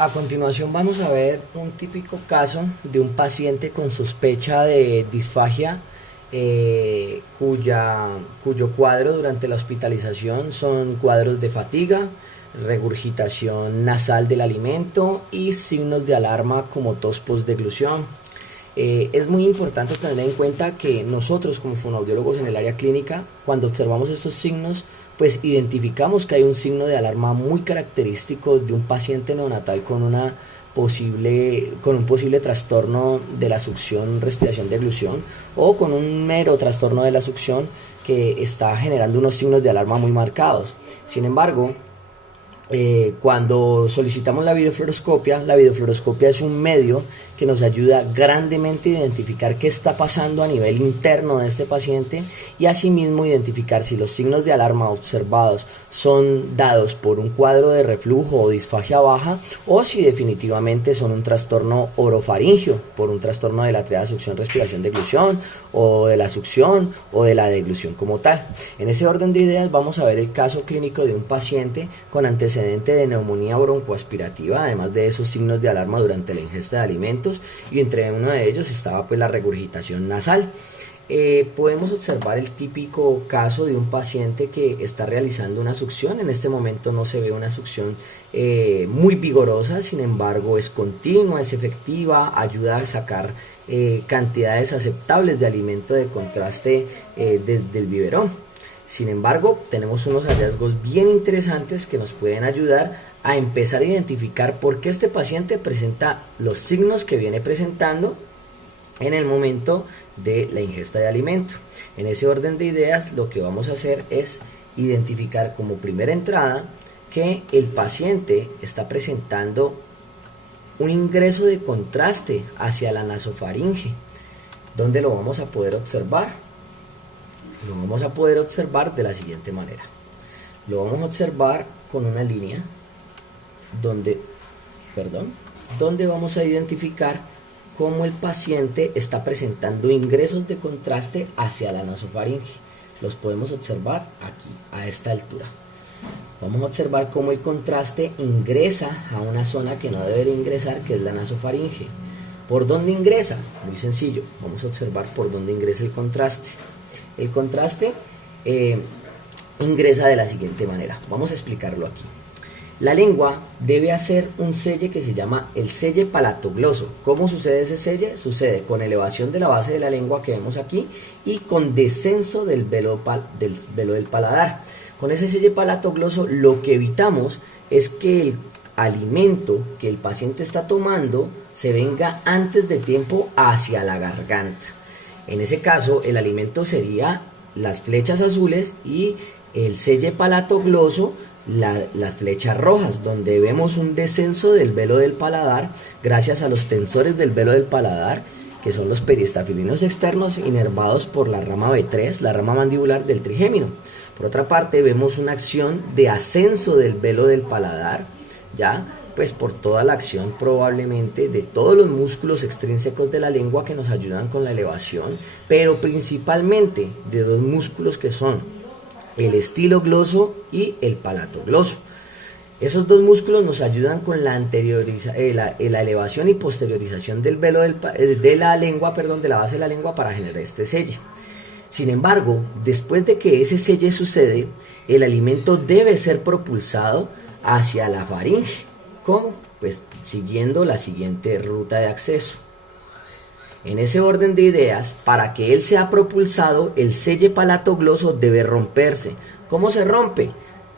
A continuación vamos a ver un típico caso de un paciente con sospecha de disfagia cuyo cuadro durante la hospitalización son cuadros de fatiga, regurgitación nasal del alimento y signos de alarma como tos postdeglución. Es muy importante tener en cuenta que nosotros como fonoaudiólogos en el área clínica, cuando observamos estos signos, pues identificamos que hay un signo de alarma muy característico de un paciente neonatal con un posible trastorno de la succión, respiración, deglución, o con un mero trastorno de la succión que está generando unos signos de alarma muy marcados. Sin embargo, cuando solicitamos la videofluoroscopia es un medio que nos ayuda grandemente a identificar qué está pasando a nivel interno de este paciente y asimismo identificar si los signos de alarma observados son dados por un cuadro de reflujo o disfagia baja o si definitivamente son un trastorno orofaringio, por un trastorno de la triada succión, respiración, deglución o de la succión o de la deglución como tal. En ese orden de ideas vamos a ver el caso clínico de un paciente con antecedente de neumonía broncoaspirativa, además de esos signos de alarma durante la ingesta de alimentos, y entre uno de ellos estaba pues la regurgitación nasal. Podemos observar el típico caso de un paciente que está realizando una succión. En este momento no se ve una succión muy vigorosa, sin embargo es continua, es efectiva, ayuda a sacar cantidades aceptables de alimento de contraste del biberón. Sin embargo, tenemos unos hallazgos bien interesantes que nos pueden ayudar a empezar a identificar por qué este paciente presenta los signos que viene presentando en el momento de la ingesta de alimento. En ese orden de ideas, lo que vamos a hacer es identificar como primera entrada que el paciente está presentando un ingreso de contraste hacia la nasofaringe. ¿Dónde lo vamos a poder observar? Lo vamos a poder observar de la siguiente manera. Lo vamos a observar con una línea donde vamos a identificar cómo el paciente está presentando ingresos de contraste hacia la nasofaringe. Los podemos observar aquí, a esta altura. Vamos a observar cómo el contraste ingresa a una zona que no debería ingresar, que es la nasofaringe. ¿Por dónde ingresa? Muy sencillo, vamos a observar por dónde ingresa el contraste. El contraste ingresa de la siguiente manera. Vamos a explicarlo aquí. La lengua debe hacer un selle que se llama el selle palatogloso. ¿Cómo sucede ese selle? Sucede con elevación de la base de la lengua que vemos aquí y con descenso del velo del paladar. Con ese selle palatogloso lo que evitamos es que el alimento que el paciente está tomando se venga antes de tiempo hacia la garganta. En ese caso el alimento sería las flechas azules y el selle palatogloso las flechas rojas, donde vemos un descenso del velo del paladar gracias a los tensores del velo del paladar, que son los periestafilinos externos inervados por la rama B3, la rama mandibular del trigémino. Por otra parte, vemos una acción de ascenso del velo del paladar, ya pues por toda la acción probablemente de todos los músculos extrínsecos de la lengua que nos ayudan con la elevación, pero principalmente de dos músculos que son el estilogloso y el palatogloso. Esos dos músculos nos ayudan con la elevación y posteriorización del velo de la base de la lengua para generar este selle. Sin embargo, después de que ese selle sucede, el alimento debe ser propulsado hacia la faringe. ¿Cómo? Pues siguiendo la siguiente ruta de acceso. En ese orden de ideas, para que él sea propulsado, el selle palatogloso debe romperse. ¿Cómo se rompe?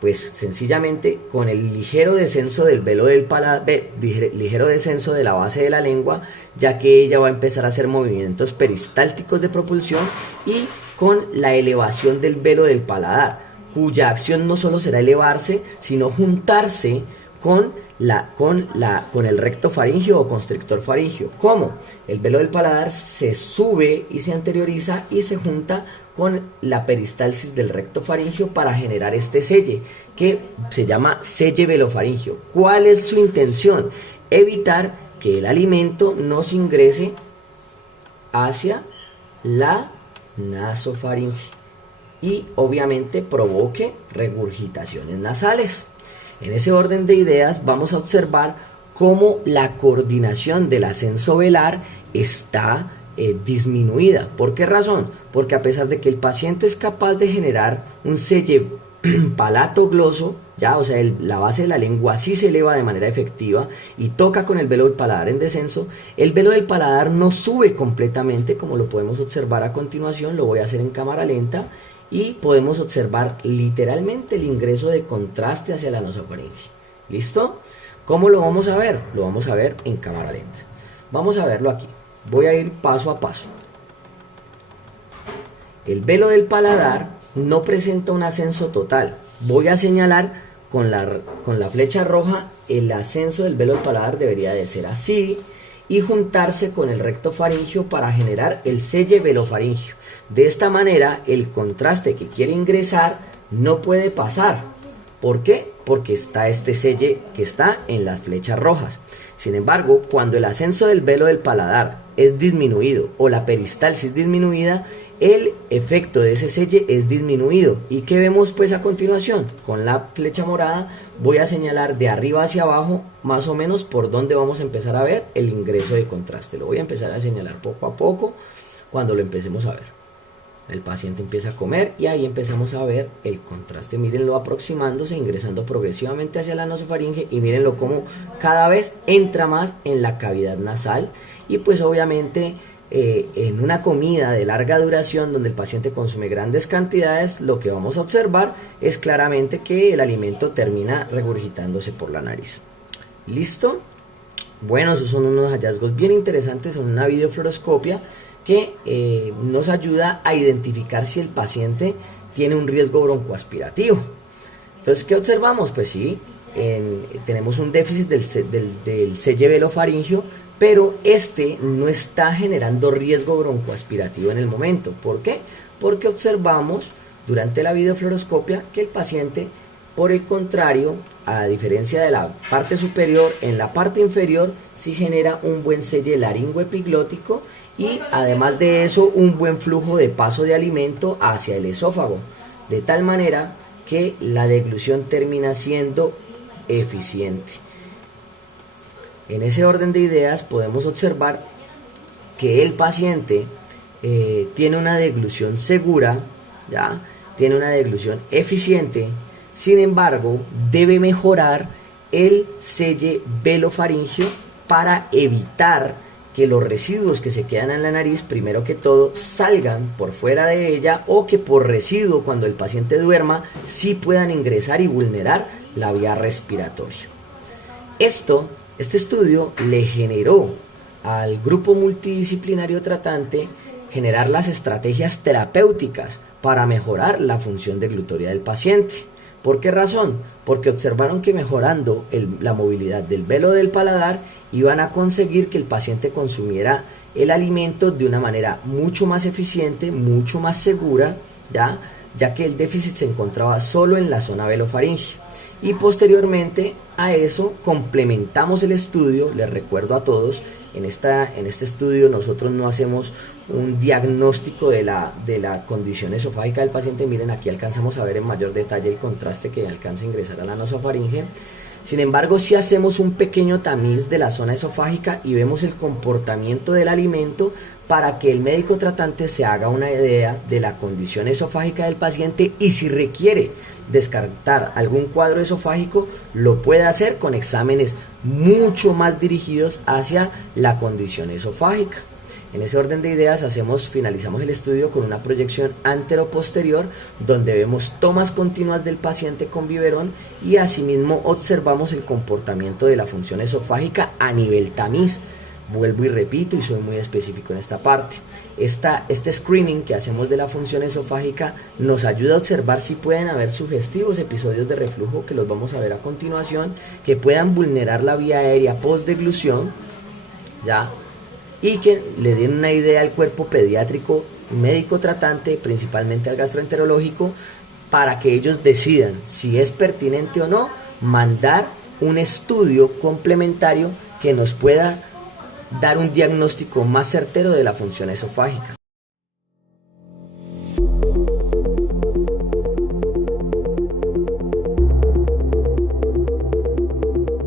Pues sencillamente con el ligero descenso del velo del paladar, ligero descenso de la base de la lengua, ya que ella va a empezar a hacer movimientos peristálticos de propulsión, y con la elevación del velo del paladar, cuya acción no solo será elevarse, sino juntarse con el recto faringio o constrictor faringio. ¿Cómo? El velo del paladar se sube y se anterioriza y se junta con la peristalsis del recto faringio para generar este selle que se llama selle velofaringio. ¿Cuál es su intención? Evitar que el alimento no se ingrese hacia la nasofaringe y obviamente provoque regurgitaciones nasales. En ese orden de ideas vamos a observar cómo la coordinación del ascenso velar está disminuida. ¿Por qué razón? Porque a pesar de que el paciente es capaz de generar un selle palatogloso, ya, o sea, la base de la lengua sí se eleva de manera efectiva y toca con el velo del paladar en descenso, el velo del paladar no sube completamente, como lo podemos observar a continuación. Lo voy a hacer en cámara lenta y podemos observar literalmente el ingreso de contraste hacia la nasofaringe. ¿Listo? ¿Cómo lo vamos a ver? Lo vamos a ver en cámara lenta. Vamos a verlo aquí. Voy a ir paso a paso. El velo del paladar no presenta un ascenso total. Voy a señalar con la flecha roja el ascenso del velo del paladar debería de ser así y juntarse con el recto faringio para generar el selle velofaringio. De esta manera el contraste que quiere ingresar no puede pasar. ¿Por qué? Porque está este selle que está en las flechas rojas. Sin embargo, cuando el ascenso del velo del paladar es disminuido o la peristalsis disminuida, el efecto de ese selle es disminuido. ¿Y qué vemos pues a continuación? Con la flecha morada voy a señalar de arriba hacia abajo más o menos por donde vamos a empezar a ver el ingreso de contraste. Lo voy a empezar a señalar poco a poco cuando lo empecemos a ver. El paciente empieza a comer y ahí empezamos a ver el contraste. Mírenlo aproximándose, ingresando progresivamente hacia la nasofaringe y mírenlo como cada vez entra más en la cavidad nasal. Y pues obviamente en una comida de larga duración donde el paciente consume grandes cantidades, lo que vamos a observar es claramente que el alimento termina regurgitándose por la nariz. ¿Listo? Bueno, esos son unos hallazgos bien interesantes en una videofluoroscopia que nos ayuda a identificar si el paciente tiene un riesgo broncoaspirativo. Entonces, ¿qué observamos? Pues sí, tenemos un déficit del selle velofaringio, pero este no está generando riesgo broncoaspirativo en el momento. ¿Por qué? Porque observamos durante la videofluoroscopia que el paciente, por el contrario, a diferencia de la parte superior, en la parte inferior sí genera un buen selle laringoepiglótico y además de eso un buen flujo de paso de alimento hacia el esófago, de tal manera que la deglución termina siendo eficiente. En ese orden de ideas podemos observar que el paciente tiene una deglución segura, ¿ya? Tiene una deglución eficiente. Sin embargo, debe mejorar el selle velofaringio para evitar que los residuos que se quedan en la nariz, primero que todo, salgan por fuera de ella o que por residuo, cuando el paciente duerma, sí puedan ingresar y vulnerar la vía respiratoria. Este estudio le generó al grupo multidisciplinario tratante generar las estrategias terapéuticas para mejorar la función deglutoria del paciente. ¿Por qué razón? Porque observaron que mejorando la movilidad del velo del paladar iban a conseguir que el paciente consumiera el alimento de una manera mucho más eficiente, mucho más segura, ya que el déficit se encontraba solo en la zona velofaringea. Y posteriormente a eso complementamos el estudio. Les recuerdo a todos, en este estudio nosotros no hacemos un diagnóstico de la condición esofágica del paciente. Miren, aquí alcanzamos a ver en mayor detalle el contraste que alcanza a ingresar a la nasofaringe. Sin embargo, sí hacemos un pequeño tamiz de la zona esofágica y vemos el comportamiento del alimento para que el médico tratante se haga una idea de la condición esofágica del paciente y si requiere descartar algún cuadro esofágico, lo puede hacer con exámenes mucho más dirigidos hacia la condición esofágica. En ese orden de ideas finalizamos el estudio con una proyección antero-posterior donde vemos tomas continuas del paciente con biberón y asimismo observamos el comportamiento de la función esofágica a nivel tamiz. Vuelvo y repito y soy muy específico en esta parte. Este screening que hacemos de la función esofágica nos ayuda a observar si pueden haber sugestivos episodios de reflujo, que los vamos a ver a continuación, que puedan vulnerar la vía aérea post-deglución, ¿ya? Y que le den una idea al cuerpo pediátrico, médico tratante, principalmente al gastroenterológico, para que ellos decidan si es pertinente o no mandar un estudio complementario que nos pueda dar un diagnóstico más certero de la función esofágica.